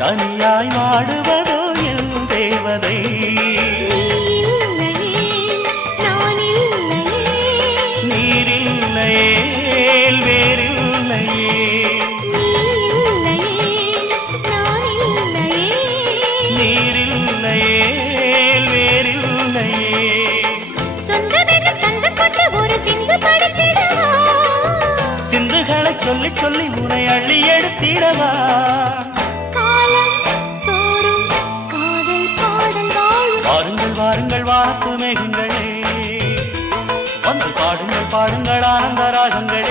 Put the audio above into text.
தனியாய் வாடுவதோ என் தேவதை. நீரில்லையே வேறில்லையே, நீரில்லையே வேறில்லையே. சிந்துகளை சொல்லி சொல்லி உனை அள்ளி எடுத்திடவா. வாருங்கள் வாருங்கள் வாத்து மேகங்களே, வந்து பாடுங்கள் பாடுங்கள் ஆனந்த ராகங்களே.